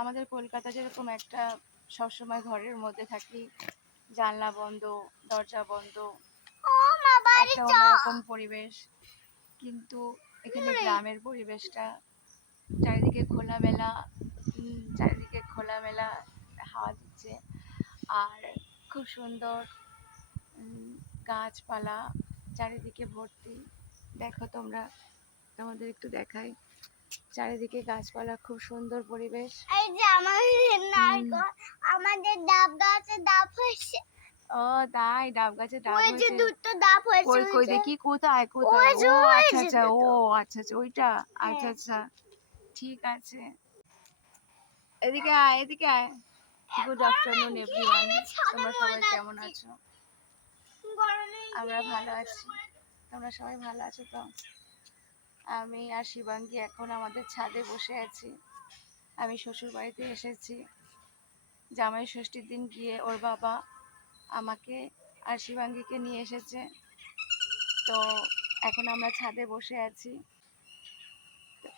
আমাদের কলকাতা যেরকম একটা সবসময় ঘরের মধ্যে থাকি, জানলা বন্ধ, দরজা বন্ধ, একটা অন্যরকম পরিবেশ। কিন্তু এখানে গ্রামের পরিবেশটা, চারিদিকে খোলামেলা, চারিদিকে খোলামেলা হাওয়া দিচ্ছে, আর খুব সুন্দর গাছপালা চারিদিকে ভর্তি। দেখো তোমরা, তোমাদের একটু দেখাই, চারিদিকে গাছপালা, খুব সুন্দর পরিবেশ। এই যে আমাদের ডাব গাছে ডাব হয়েছে। ও তাই, ডাব গাছে ডাব ওই যে হয়েছে? দুটো ডাব হয়েছে। কই কই দেখি, কোথায় কোথায়? ও আচ্ছা আচ্ছা, ও আচ্ছা আচ্ছা, ওইটা, আচ্ছা আচ্ছা, ঠিক আছে। এদিকে আয়, এদিকে আয়। গুড আফটারনুন এভরিওয়ান, তোমরা সবাই কেমন আছো? আমরা ভালো আছি। তোমরা সবাই ভালো আছো তো? আমি আর শিবাঙ্গী এখন আমাদের ছাদে বসে আছি। আমি শ্বশুর বাড়িতে এসেছি। জামাই ষষ্ঠীর দিন গিয়ে ওর বাবা আমাকে আর শিবাঙ্গীকে নিয়ে এসেছে। তো এখন আমরা ছাদে বসে আছি।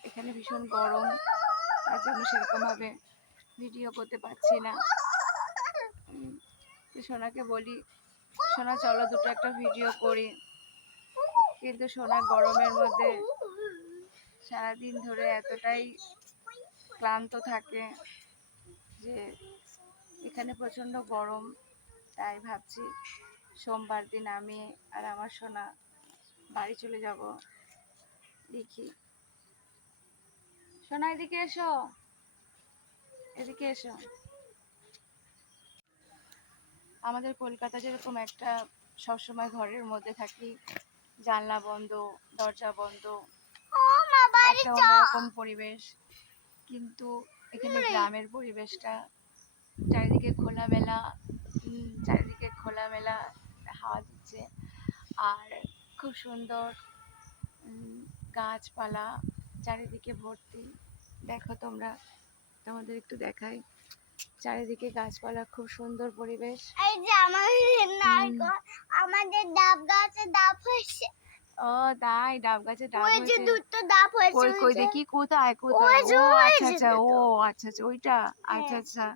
এখানে ভীষণ গরম, তার জন্য সেরকমভাবে ভিডিও করতে পারছি না। সোনাকে বলি, সোনা চলো দুটো একটা ভিডিও করি, কিন্তু সোনা গরমের মধ্যে সারাদিন ধরে এতটাই ক্লান্ত থাকে যে এখানে প্রচণ্ড গরম। তাই ভাবছি সোমবার দিন আমি আর আমার সোনা বাড়ি চলে যাব। দেখি, সোনা এদিকে এসো, এদিকে এসো। আমাদের কলকাতা যেরকম একটা সবসময় ঘরের মধ্যে থাকি, জানলা বন্ধ, দরজা বন্ধ, একটা অন্যরকম পরিবেশ। কিন্তু এখানে গ্রামের পরিবেশটা, চারিদিকে খোলামেলা, চারিদিকে খোলামেলা হাওয়া দিচ্ছে, আর খুব সুন্দর গাছপালা চারিদিকে ভর্তি। দেখো তোমরা, তোমাদের একটু দেখাই, চারিদিকে গাছপালা, খুব সুন্দর পরিবেশ। এই যে আমাদের ডাব গাছে ডাব হয়েছে। ও তাই, ডাব গাছে ডাব ওই যে হয়েছে? দুটো ডাব হয়েছে। কই কই দেখি, কোথায় কোথায়? ও আচ্ছা আচ্ছা, ও আচ্ছা আচ্ছা, ওইটা, আচ্ছা আচ্ছা,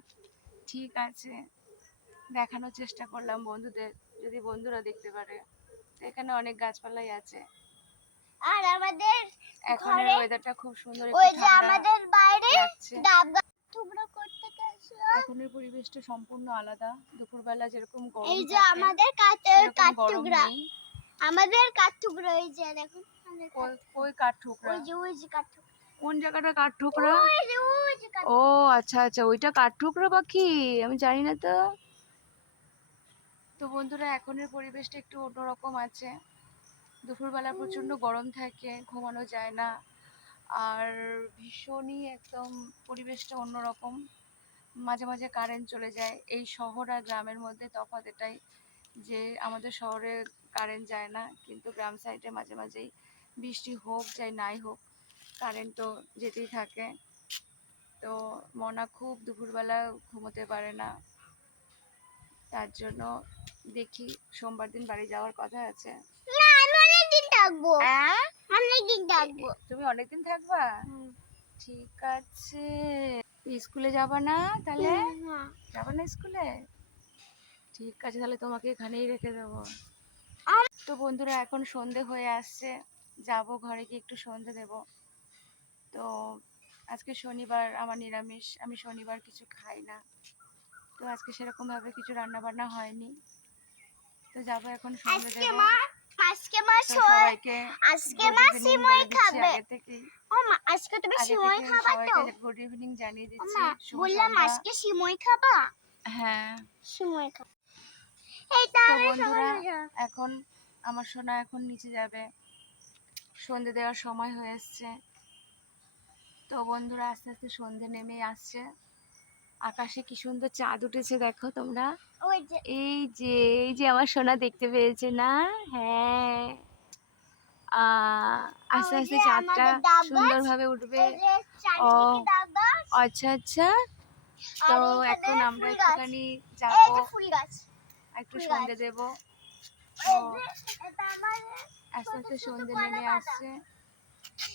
ঠিক আছে। দেখানোর চেষ্টা করলাম বন্ধুদের, যদি বন্ধুরা দেখতে পারে। এখানে অনেক গাছপালাই আছে, আর আমাদের এখনের ওয়েদারটা খুব সুন্দর, ওই একটু যে ঠান্ডা আমাদের বাইরে লাগছে। ডাব গাছ টুকরো করতে গেছে। এখনের পরিবেশটা সম্পূর্ণ আলাদা। দুপুরবেলা যেরকম গরম, এই যে আমাদের কাঠঠুকরা, আমাদের কাঠঠুকরা, এই যে দেখুন। কই কাঠঠুকরা? ওই যে কাঠঠুকরা। কোন জায়গাটা কাঠঠুকরা? ওই যে ও আচ্ছা আচ্ছা, ওইটা কাঠঠুকরা পাখি? আমি জানি না তো। তো বন্ধুরা, এখনের পরিবেশটা একটু অন্যরকম আছে। দুপুরবেলা প্রচণ্ড গরম থাকে, ঘুমানো যায় না, আর ভীষণই একদম পরিবেশটা অন্যরকম। মাঝে মাঝে কারেন্ট চলে যায়। এই শহর আর গ্রামের মধ্যে তফাৎ এটাই যে আমাদের শহরে কারেন্ট যায় না, কিন্তু গ্রাম সাইডে মাঝে মাঝেই বৃষ্টি হোক চাই নাই হোক, কারেন্ট তো যেতেই থাকে। তো মনা খুব দুপুরবেলা ঘুমোতে পারে না, তার জন্য দেখি সোমবার দিন বাড়ি যাওয়ার কথা আছে। অনেকদিন থাকবো। অনেকদিন থাকবো। তুমি অনেকদিন থাকবা? ঠিক আছে। স্কুলে যাবা না তাহলে? যাবা না স্কুলে? ঠিক আছে, তাহলে তোমাকে এখানেই রেখে দেবো। তো বন্ধুরা, এখন সন্ধে হয়ে আসছে, যাব ঘরে গিয়ে একটু সন্ধে দেব। তো আজকে শনিবার, আমার নিরামিষ, আমি শনিবার কিছু খাই না, তো আজকে সেরকমভাবে কিছু রান্না বান্না হয়নি। তো যাবো এখন সন্ধে দেব। সবাইকে আগে থেকেই গুড ইভিনিং জানিয়ে দিচ্ছি। বললাম আজকে সিমই খাবা? হ্যাঁ। সিমই খাবো। তো বন্ধুরা, এখন আমার সোনা এখন নিচে যাবে, সন্ধে দেওয়ার সময় হয়ে এসছে। তো বন্ধুরা, আস্তে আস্তে সন্ধে নেমে আসছে। আকাশে কি সুন্দর চাঁদ উঠেছে দেখো তোমরা। এই যে, এই যে আমার সোনা দেখতে পেয়েছে না? হ্যাঁ, আস্তে আস্তে চাঁদটা সুন্দরভাবে উঠবে। ও আচ্ছা আচ্ছা। তো এখন আমরা একটুখানি যাবো, একটু সন্ধে দেব। তো আস্তে আস্তে সন্ধে নেমে আসছে।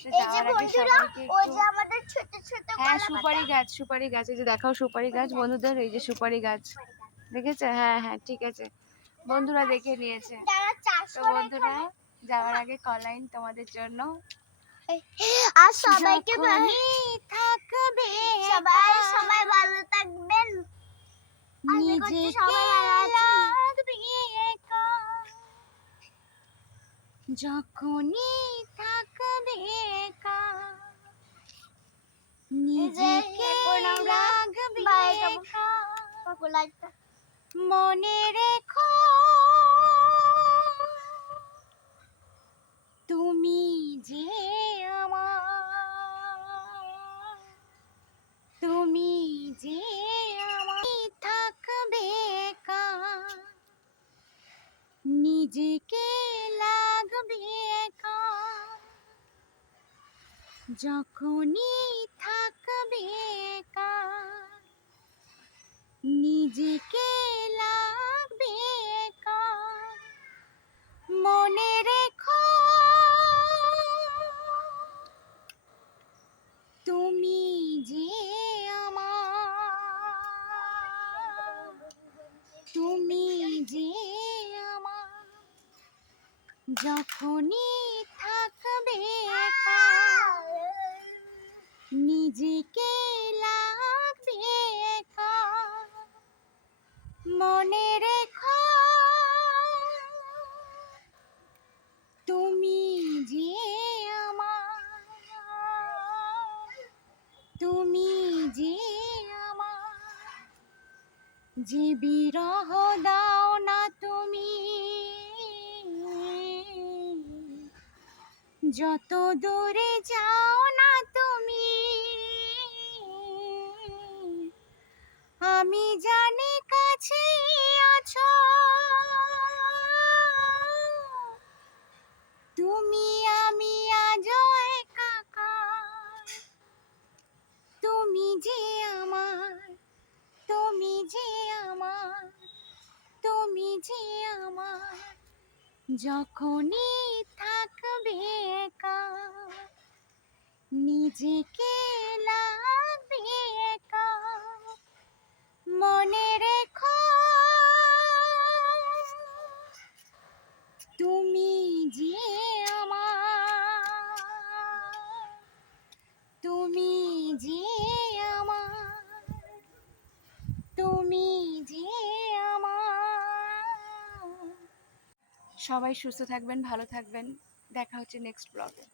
তো এই যে যাওয়ার আগে বন্ধুরা, সবাইকে ওই একটু, যে আমাদের ছোট ছোট হ্যাঁ কলা সুপারি গাছ, সুপারি গাছ, এই যে দেখাও সুপারি গাছ বন্ধুদের, এই যে সুপারি গাছ দেখেছে? হ্যাঁ হ্যাঁ ঠিক আছে, বন্ধুরা দেখে নিয়েছে। যারা চাষ তো করে বন্ধুরা যাওয়ার আগে কলাইন তোমাদের জন্য। আর সবাইকে যখনই থাকবে সবাই সবাই ভালো থাকবেন। নিজেকে সবাই ভালো আছেন। লাগবে একা, যখনই থাকবে একা, নিজেকে লাগবে একা, মনে রেখো তুমি যে আমার, তুমি যে আমার, থাকবে একা, নিজেকে লাগবে একা, যখনই থাকবে একা, নিজেকে লাগবে একা, মনে রেখো তুমি যে আমার, তুমি যে আমার, যখনই থাকবে একা, নিজেকে লাগবে একা, মনে রেখো তুমি যে আমার, তুমি যে আমার, যে বিরহ দাও না তুমি, যত দূরে যাও না তুমি, আমি জানি কাছে আছো, তুমি আমি আজও একাকার, তুমি যে আমার, তুমি যে আমার, তুমি যে আমার, যখনই থাকবে একা, নিজেকে লাগবে একা, মনে রেখো তুমি যে আমার, তুমি যে আমার, তুমি যে আমার। সবাই সুস্থ থাকবেন, ভালো থাকবেন, দেখা হচ্ছে নেক্সট ব্লগে।